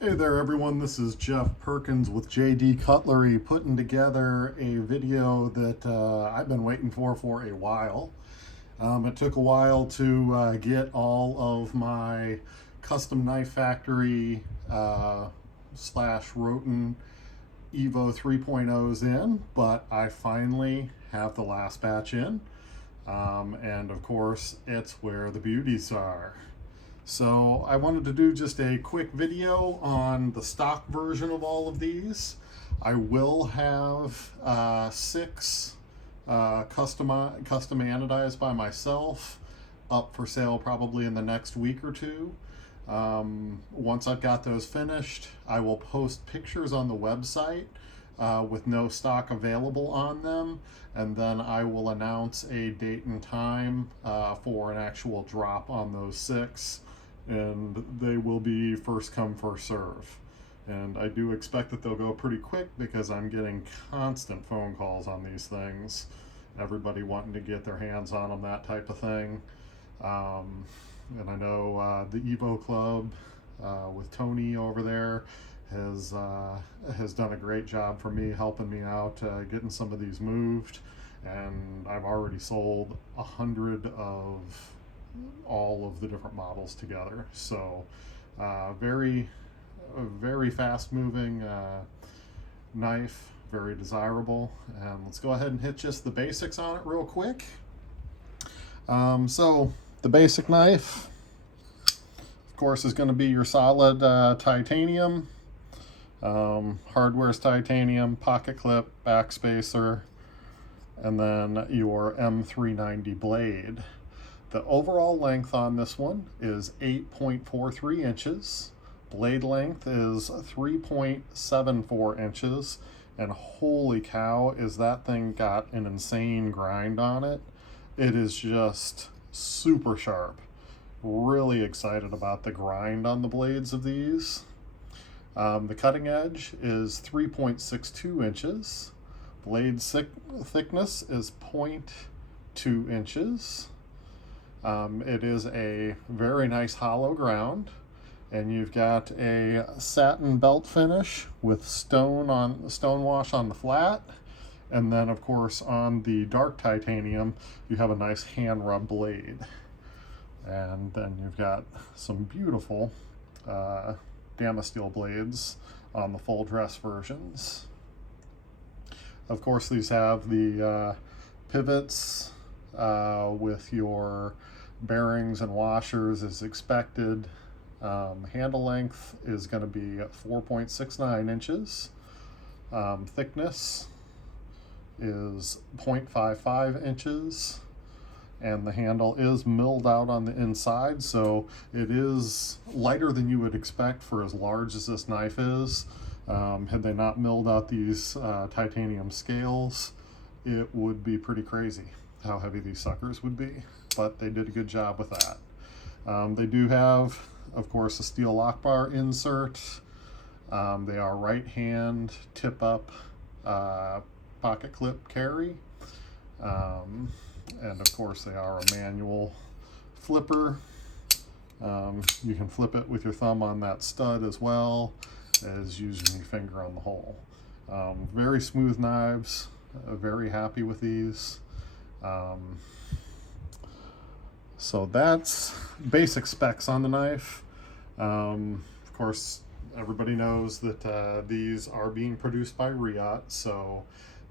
Hey there everyone, this is Jeff Perkins with JD Cutlery putting together a video that I've been waiting for a while. It took a while to get all of my custom knife factory slash Roten EVO 3.0s in, but I finally have the last batch in. And of course, it's where the beauties are. So I wanted to do just a quick video on the stock version of all of these. I will have six custom anodized by myself up for sale probably in the next week or two. Once I've got those finished, I will post pictures on the website with no stock available on them, and then I will announce a date and time for an actual drop on those six, and they will be first come first serve. And I do expect that they'll go pretty quick because I'm getting constant phone calls on these things, everybody wanting to get their hands on them, that type of thing. And I know the EVO Club with Tony over there has done a great job for me, helping me out getting some of these moved, and I've already sold 100 of all of the different models together. So very fast moving knife, very desirable. And let's go ahead and hit just the basics on it real quick. So the basic knife, of course, is going to be your solid titanium. Hardware's titanium, pocket clip, backspacer, and then your M390 blade. The overall length on this one is 8.43 inches. Blade length is 3.74 inches. And holy cow, is that thing got an insane grind on it. It is just super sharp. Really excited about the grind on the blades of these. The cutting edge is 3.62 inches. Blade thickness is 0.2 inches. It is a very nice hollow ground, and you've got a satin belt finish with stone wash on the flat, and then of course on the dark titanium you have a nice hand rub blade, and then you've got some beautiful Damasteel blades on the full dress versions. Of course, these have the pivots with your bearings and washers as expected. Handle length is going to be 4.69 inches. Thickness is 0.55 inches. And the handle is milled out on the inside, so it is lighter than you would expect for as large as this knife is. Had they not milled out these titanium scales, it would be pretty crazy how heavy these suckers would be, but they did a good job with that. They do have, of course, a steel lock bar insert. They are right hand tip up pocket clip carry. And of course they are a manual flipper. You can flip it with your thumb on that stud as well as using your finger on the hole. Very smooth knives, very happy with these. So that's basic specs on the knife. Of course, everybody knows that these are being produced by Riot, so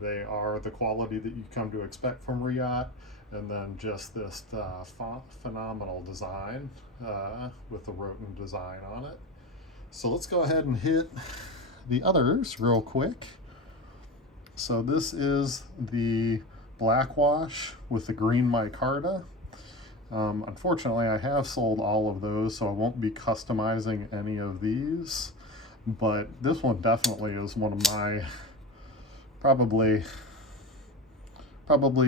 they are the quality that you come to expect from Riot, and then just this phenomenal design with the Roten design on it. So let's go ahead and hit the others real quick. So this is the black wash with the green micarta. Unfortunately, I have sold all of those, so I won't be customizing any of these, but this one definitely is one of my probably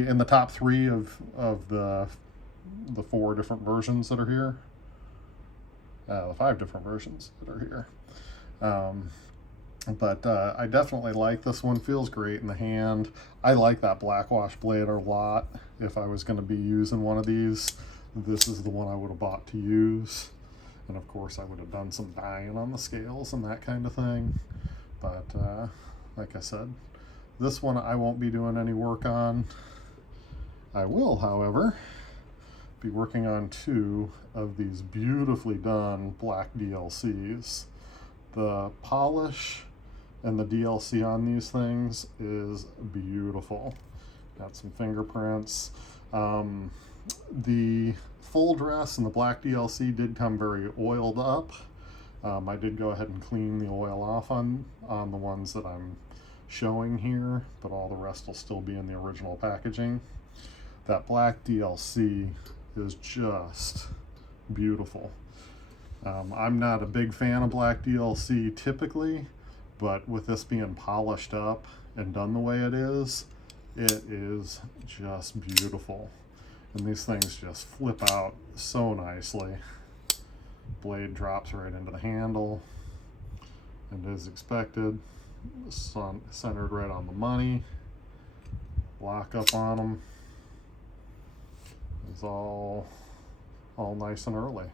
in the top three of the four different versions that are here, the 5 different versions that are here. But I definitely like this one. Feels great in the hand. I like that black wash blade a lot. If I was going to be using one of these, this is the one I would have bought to use. And of course I would have done some dyeing on the scales and that kind of thing. But like I said, this one I won't be doing any work on. I will, however, be working on 2 of these beautifully done black DLCs. The polish and the DLC on these things is beautiful. Got some fingerprints. The full dress and the black DLC did come very oiled up. I did go ahead and clean the oil off on the ones that I'm showing here, but all the rest will still be in the original packaging. That black DLC is just beautiful. I'm not a big fan of black DLC typically, but with this being polished up and done the way it is just beautiful. And these things just flip out so nicely. Blade drops right into the handle, and as expected, centered right on the money. Lock up on them. It's all nice and early.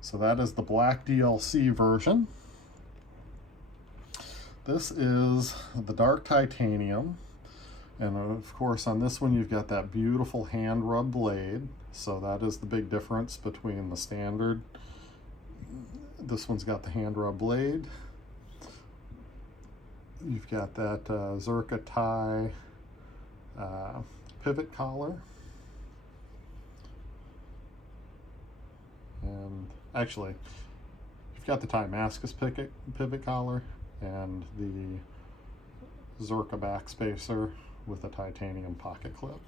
So that is the black DLC version. This is the dark titanium. And of course on this one you've got that beautiful hand rub blade. So that is the big difference between the standard. This one's got the hand rub blade. You've got that Zirca tie pivot collar. And actually, you've got the Damascus pivot collar and the Zirca back spacer with a titanium pocket clip.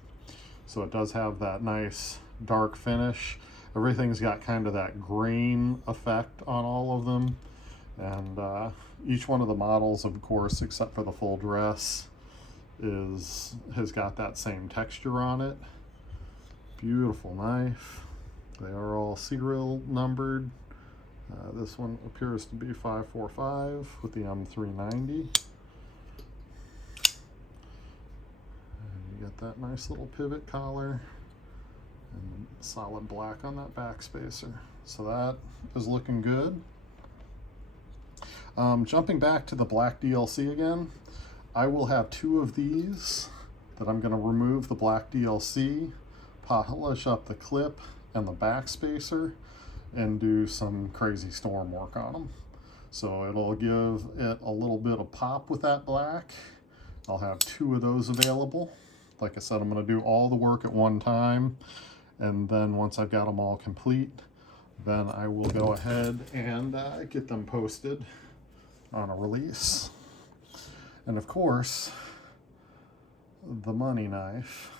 So it does have that nice dark finish. Everything's got kind of that grain effect on all of them. And each one of the models, of course, except for the full dress, has got that same texture on it. Beautiful knife. They are all serial numbered. This one appears to be 545 with the M390. And you get that nice little pivot collar and solid black on that back spacer. So that is looking good. Jumping back to the black DLC again, I will have 2 of these that I'm going to remove the black DLC, polish up the clip and the back spacer, and do some crazy storm work on them. So it'll give it a little bit of pop with that black. I'll have 2 of those available. Like I said, I'm going to do all the work at one time, and then once I've got them all complete, then I will go ahead and get them posted on a release. And of course, the money knife.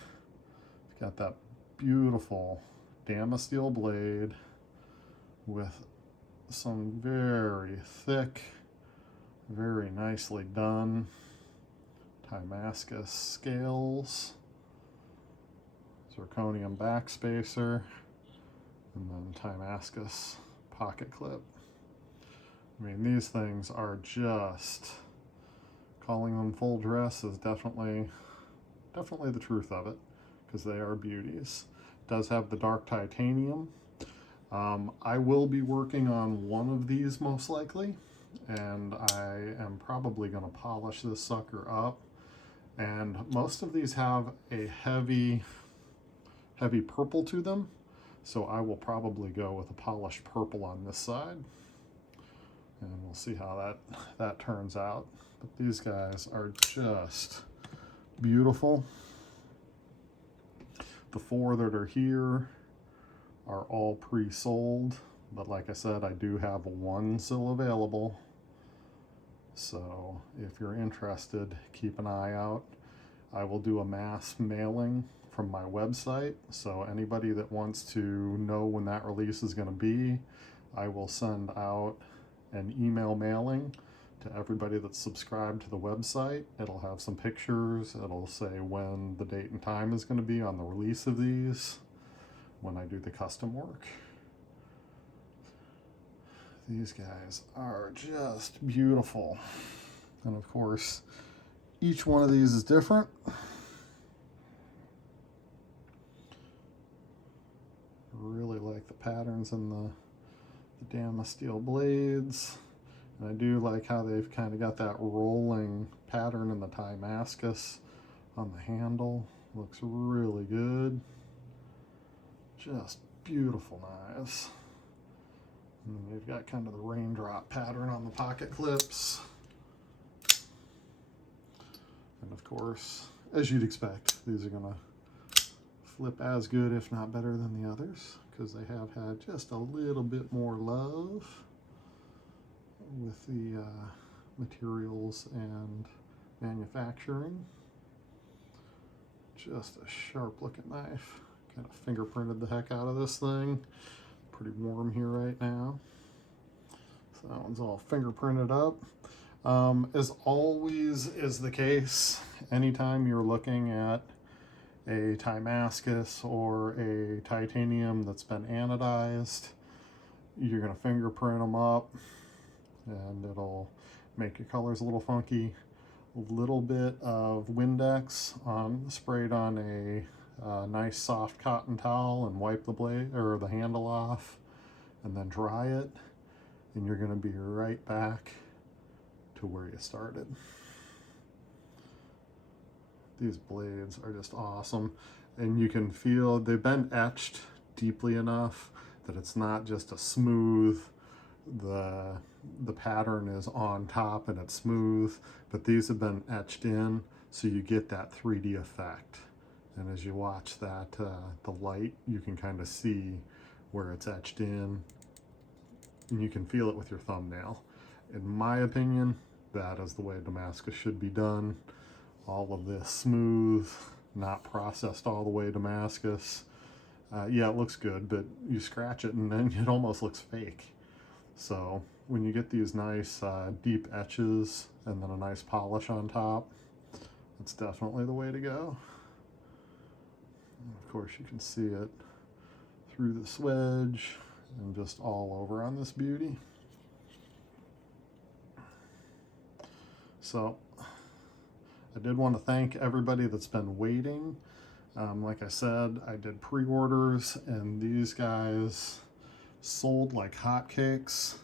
Got that beautiful Damascus steel blade with some very thick, very nicely done Damascus scales, zirconium back spacer, and then Damascus pocket clip. I mean, these things are just, calling them full dress is definitely the truth of it, because they are beauties. It does have the dark titanium. I will be working on one of these most likely, and I am probably going to polish this sucker up. And most of these have a heavy purple to them, so I will probably go with a polished purple on this side, and we'll see how that turns out. But these guys are just beautiful. The 4 that are here are all pre-sold, but like I said, I do have 1 still available. So if you're interested, keep an eye out. I will do a mass mailing from my website, so anybody that wants to know when that release is going to be, I will send out an email mailing to everybody that's subscribed to the website. It'll have some pictures. It'll say when the date and time is going to be on the release of these when I do the custom work. These guys are just beautiful. And of course, each one of these is different. Really like the patterns in the Damasteel blades. And I do like how they've kind of got that rolling pattern in the Damascus on the handle. Looks really good. Just beautiful knives. And then they've got kind of the raindrop pattern on the pocket clips. And of course, as you'd expect, these are gonna flip as good, if not better than the others, because they have had just a little bit more love with the materials and manufacturing. Just a sharp looking knife. Kind of fingerprinted the heck out of this thing. Pretty warm here right now. So that one's all fingerprinted up. As always is the case, anytime you're looking at a Damascus or a titanium that's been anodized, you're going to fingerprint them up and it'll make your colors a little funky. A little bit of Windex sprayed on a nice soft cotton towel and wipe the blade or the handle off and then dry it, and you're going to be right back to where you started. These blades are just awesome, and you can feel they've been etched deeply enough that it's not just a smooth, the pattern is on top and it's smooth, but these have been etched in so you get that 3D effect. And as you watch that, the light, you can kind of see where it's etched in, and you can feel it with your thumbnail. In my opinion, that is the way Damascus should be done. All of this smooth, not processed all the way Damascus. Yeah, it looks good, but you scratch it and then it almost looks fake. So when you get these nice deep etches and then a nice polish on top, that's definitely the way to go. And of course you can see it through the swedge and just all over on this beauty. So I did want to thank everybody that's been waiting. Like I said, I did pre-orders and these guys sold like hotcakes.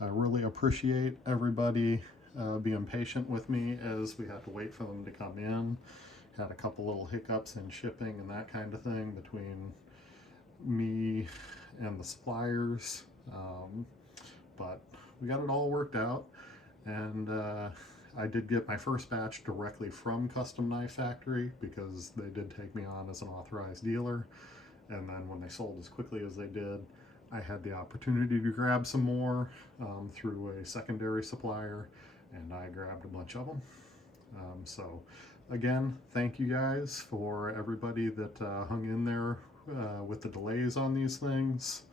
I really appreciate everybody being patient with me as we had to wait for them to come in. Had a couple little hiccups in shipping and that kind of thing between me and the suppliers, but we got it all worked out, and I did get my first batch directly from Custom Knife Factory because they did take me on as an authorized dealer, and then when they sold as quickly as they did, I had the opportunity to grab some more through a secondary supplier, and I grabbed a bunch of them. So again, thank you guys for everybody that hung in there with the delays on these things.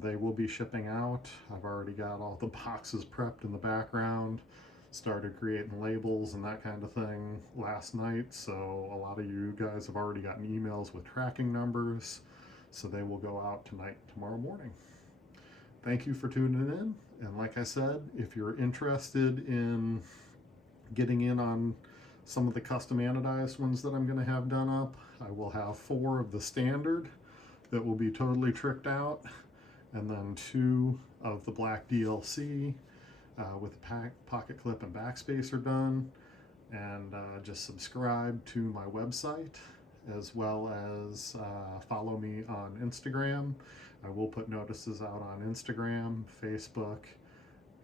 They will be shipping out. I've already got all the boxes prepped in the background, started creating labels and that kind of thing last night, so a lot of you guys have already gotten emails with tracking numbers, so they will go out tonight, tomorrow morning. Thank you for tuning in, and like I said, if you're interested in getting in on some of the custom anodized ones that I'm going to have done up, I will have 4 of the standard that will be totally tricked out, and then 2 of the black DLC with the pocket clip and backspacer done. And just subscribe to my website, as well as follow me on Instagram. I will put notices out on Instagram, Facebook,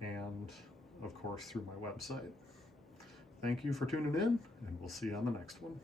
and of course through my website. Thank you for tuning in, and we'll see you on the next one.